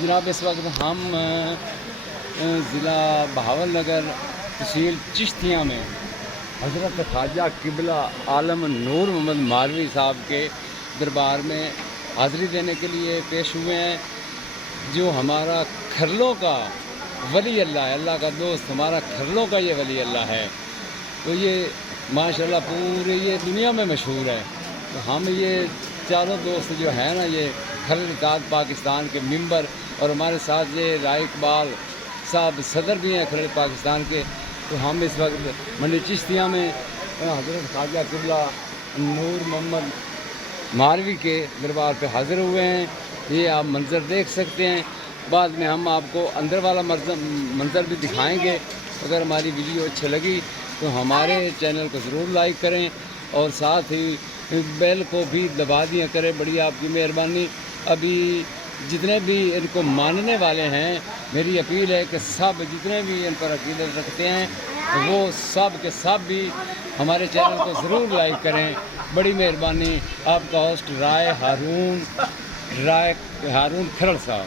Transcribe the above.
جناب اس وقت ہم ضلع بہاول نگر تحصیل چشتیاں میں حضرت خواجہ قبلہ عالم نور محمد مالوی صاحب کے دربار میں حاضری دینے کے لیے پیش ہوئے ہیں. جو ہمارا کھرلوں کا ولی اللہ ہے، اللہ کا دوست، ہمارا کھرلوں کا یہ ولی اللہ ہے، تو یہ ماشاءاللہ پوری یہ دنیا میں مشہور ہے. تو ہم یہ چاروں دوست جو ہیں نا، یہ کھرل اتحاد پاکستان کے ممبر، اور ہمارے ساتھ یہ رائے اقبال صاحب صدر بھی ہیں کھرل پاکستان کے. تو ہم اس وقت منڈی چشتیاں میں حضرت خواجہ قبلہ نور محمد مالوی کے دربار پہ حاضر ہوئے ہیں. یہ آپ منظر دیکھ سکتے ہیں. بعد میں ہم آپ کو اندر والا منظر بھی دکھائیں گے. اگر ہماری ویڈیو اچھی لگی تو ہمارے چینل کو ضرور لائک کریں اور ساتھ ہی بیل کو بھی دبا دیا کریں، بڑی آپ کی مہربانی. ابھی جتنے بھی ان کو ماننے والے ہیں، میری اپیل ہے کہ سب جتنے بھی ان پر عقیدت رکھتے ہیں وہ سب کے سب بھی ہمارے چینل کو ضرور لائک کریں. بڑی مہربانی. آپ کا ہوسٹ رائے ہارون کھرل صاحب.